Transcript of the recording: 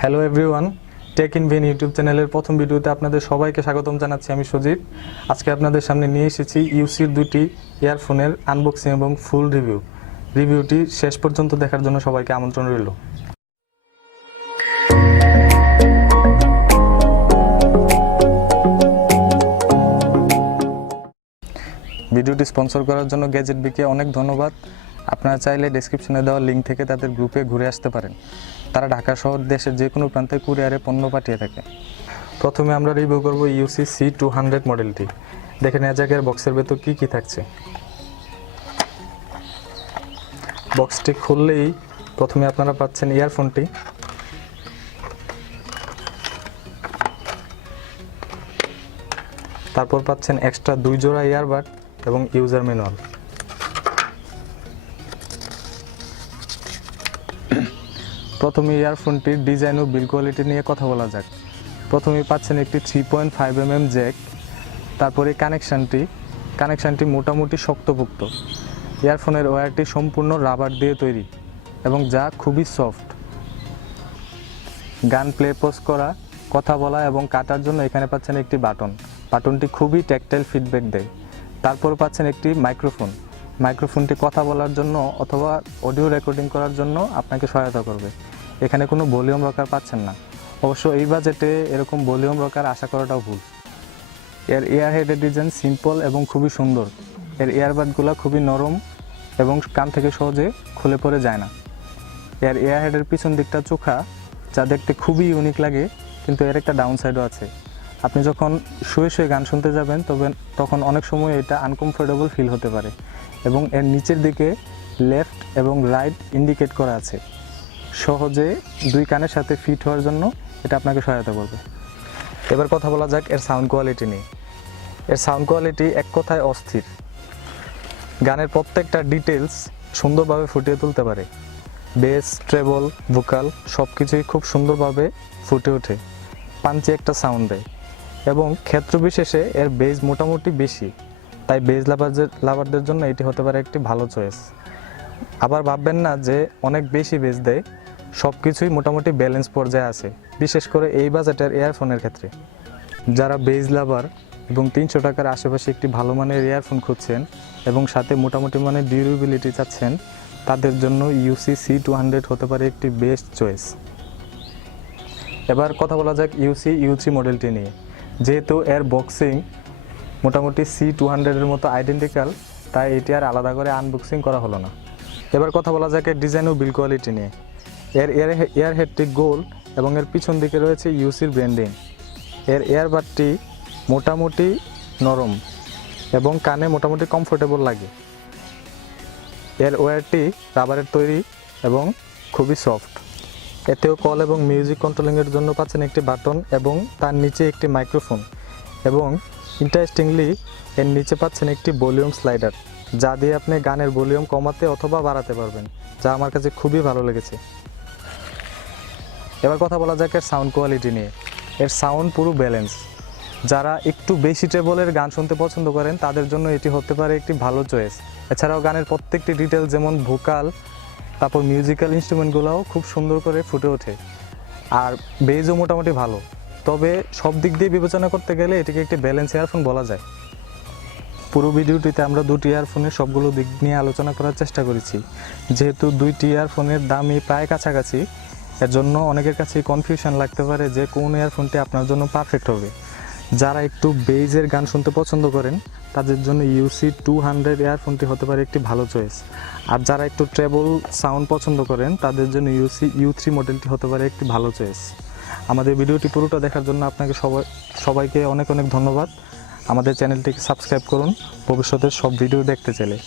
Hello everyone, tech in ভেন YouTube চ্যানেলের প্রথম ভিডিওতে আপনাদের সবাইকে স্বাগতম জানাচ্ছি। আমি সুজিত। আজকে আপনাদের সামনে নিয়ে এসেছি ইউসির দুটি ইয়ারফোনের আনবক্সিং এবং ফুল রিভিউটি শেষ পর্যন্ত দেখার জন্য সবাইকে আমন্ত্রণ রইল। ভিডিওটি স্পন্সর করার জন্য গ্যাজেট বিকে অনেক ধন্যবাদ। আপনারা চাইলে ডেসক্রিপশনে দেওয়া লিঙ্ক থেকে তাদের গ্রুপে ঘুরে আসতে পারেন। তারা ঢাকা শহর দেশের যে কোনো প্রান্তে কুরিয়ারে পণ্য পাঠিয়ে থাকে। প্রথমে আমরা রিভিউ করব UiiSii U3 মডেলটি। দেখে নেওয়া যাক এর বক্সের ভেতর কী কী থাকছে। বক্সটি খুললেই প্রথমে আপনারা পাচ্ছেন ইয়ারফোনটি, তারপর পাচ্ছেন এক্সট্রা 2 জোড়া ইয়ারবাড এবং ইউজার ম্যানুয়াল। প্রথমে ইয়ারফোনটির ডিজাইন ও বিল্ড কোয়ালিটি নিয়ে কথা বলা যাক। প্রথমেই পাচ্ছেন একটি 3.5mm জ্যাক। তারপরে কানেকশানটি মোটামুটি শক্তপোক্ত। ইয়ারফোনের ওয়্যারটি সম্পূর্ণ রাবার দিয়ে তৈরি এবং যা খুবই সফট। গান প্লে পজ করা, কথা বলা এবং কাটার জন্য এখানে পাচ্ছেন একটি বাটনটি খুবই ট্যাকটাইল ফিডব্যাক দেয়। তারপর পাচ্ছেন একটি মাইক্রোফোনটি কথা বলার জন্য অথবা অডিও রেকর্ডিং করার জন্য আপনাকে সহায়তা করবে। এখানে কোনো ভলিউম রকার পাচ্ছেন না। অবশ্য এই বাজেটে এরকম ভলিউম রকার আশা করাটাও ভুল। এর এয়ারহেডের ডিজাইন সিম্পল এবং খুবই সুন্দর। এর ইয়ারবাডগুলো খুবই নরম এবং কান থেকে সহজে খুলে পড়ে যায় না। এর এয়ারহেডের পিছন দিকটা চোখা, যা দেখতে খুবই ইউনিক লাগে, কিন্তু এর একটা ডাউন সাইডও আছে। আপনি যখন শুয়ে গান শুনতে যাবেন তখন অনেক সময় এটা আনকমফোর্টেবল ফিল হতে পারে। এবং এর নিচের দিকে লেফট এবং রাইট ইন্ডিকেট করা আছে। সহজে দুই কানের সাথে ফিট হওয়ার জন্য এটা আপনাকে সহায়তা করবে। এবার কথা বলা যাক এর সাউন্ড কোয়ালিটি নিয়ে। এর সাউন্ড কোয়ালিটি এক কথায় অস্থির। গানের প্রত্যেকটা ডিটেলস সুন্দরভাবে ফুটিয়ে তুলতে পারে। বেস, ট্রেবল, ভোকাল সব কিছুই খুব সুন্দরভাবে ফুটে ওঠে। পাঞ্চি একটা সাউন্ড দেয় এবং ক্ষেত্র বিশেষে এর বেজ মোটামুটি বেশি, তাই বেজ লাভারদের জন্য এটি হতে পারে একটি ভালো চয়েস। আবার ভাববেন না যে অনেক বেশি বেজ দেয়, সব কিছুই মোটামুটি ব্যালেন্স পর্যায়ে আছে, বিশেষ করে এই বাজেটের ইয়ারফোনের ক্ষেত্রে। যারা বেজ লাভার এবং 300 টাকার আশেপাশে একটি ভালো মানের ইয়ারফোন খুঁজছেন এবং সাথে মোটামুটি মানের ডিউরেবিলিটি চাচ্ছেন, তাদের জন্য UiiSii U3 হতে পারে একটি বেস্ট চয়েস। এবার কথা বলা যাক UiiSii U3 মডেলটি নিয়ে। যেহেতু এর বক্সিং মোটামুটি C200-এর মতো আইডেন্টিক্যাল, তাই এটি আর আলাদা করে আনবক্সিং করা হলো না। এবার কথা বলা যাক এর ডিজাইন ও বিল্ড কোয়ালিটি নিয়ে। এর এয়ারহেডটি গোল এবং এর পিছন দিকে রয়েছে UiiSiiর ব্র্যান্ডিং। এর এয়ারবাডটি মোটামুটি নরম এবং কানে মোটামুটি কমফোর্টেবল লাগে। এর ওয়্যারটি রাবারের তৈরি এবং খুবই সফট। এতেও কল এবং মিউজিক কন্ট্রোলিংয়ের জন্য পাচ্ছেন একটি বাটন এবং তার নিচে একটি মাইক্রোফোন, এবং ইন্টারেস্টিংলি এর নিচে পাচ্ছেন একটি ভলিউম স্লাইডার, যা দিয়ে আপনি গানের ভলিউম কমাতে অথবা বাড়াতে পারবেন, যা আমার কাছে খুবই ভালো লেগেছে। এবার কথা বলা যাক এর সাউন্ড কোয়ালিটি নিয়ে। এর সাউন্ড পুরো ব্যালেন্স। যারা একটু বেশি ট্রেবলের গান শুনতে পছন্দ করেন তাদের জন্য এটি হতে পারে একটি ভালো চয়েস। এছাড়াও গানের প্রত্যেকটি ডিটেল যেমন ভোকাল, তারপর মিউজিক্যাল ইনস্ট্রুমেন্টগুলোও খুব সুন্দর করে ফুটে ওঠে। আর বেজও মোটামুটি ভালো। তবে সব দিক দিয়ে বিবেচনা করতে গেলে এটিকে একটি ব্যালেন্স ইয়ারফোন বলা যায়। পুরো ভিডিওটিতে আমরা দুটি ইয়ারফোনের সবগুলো দিক নিয়ে আলোচনা করার চেষ্টা করেছি। যেহেতু দুইটি ইয়ারফোনের দামই প্রায় কাছাকাছি, এর জন্য অনেকের কাছে কনফিউশন লাগতে পারে যে কোন ইয়ারফোনটি আপনার জন্য পারফেক্ট হবে। যারা একটু বেজের গান শুনতে পছন্দ করেন তাদের জন্য UiiSii U3 ইয়ারফোনটি হতে পারে একটি ভালো চয়েস। আর যারা একটু ট্রেবল সাউন্ড পছন্দ করেন তাদের জন্য UiiSii U3 মডেলটি হতে পারে একটি ভালো চয়েস। আমাদের ভিডিওটি পুরোটা দেখার জন্য আপনাকে সবাইকে অনেক ধন্যবাদ। আমাদের চ্যানেলটিকে সাবস্ক্রাইব করুন ভবিষ্যতে সব ভিডিও দেখতে চাইলে।